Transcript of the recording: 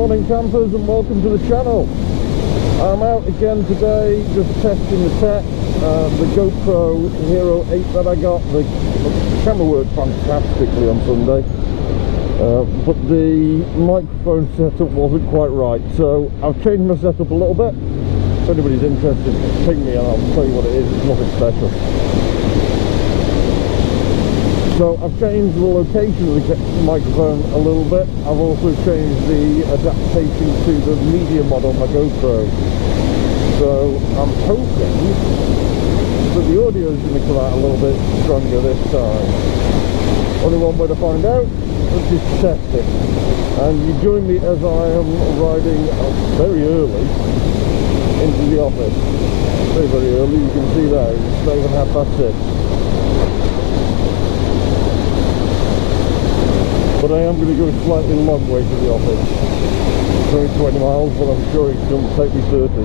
morning campers, and welcome to the channel. I'm out again today just testing the tech, the GoPro Hero8 that I got. The camera worked fantastically on Sunday, but the microphone setup wasn't quite right, so I've changed my setup a little bit. If anybody's interested, ping me and I'll tell you what it is. It's nothing special. So I've changed the location of the microphone a little bit. I've also changed the adaptation to the media mod on my GoPro. So I'm hoping that the audio is going to come out a little bit stronger this time. Only one way to find out, let's just test it. And you join me as I am riding very early into the office. Very, very early, you can see that, it's not even 6:30. But I am going to go a slightly long way to the office. It's only 20 miles, but I'm sure it's going to take me 30.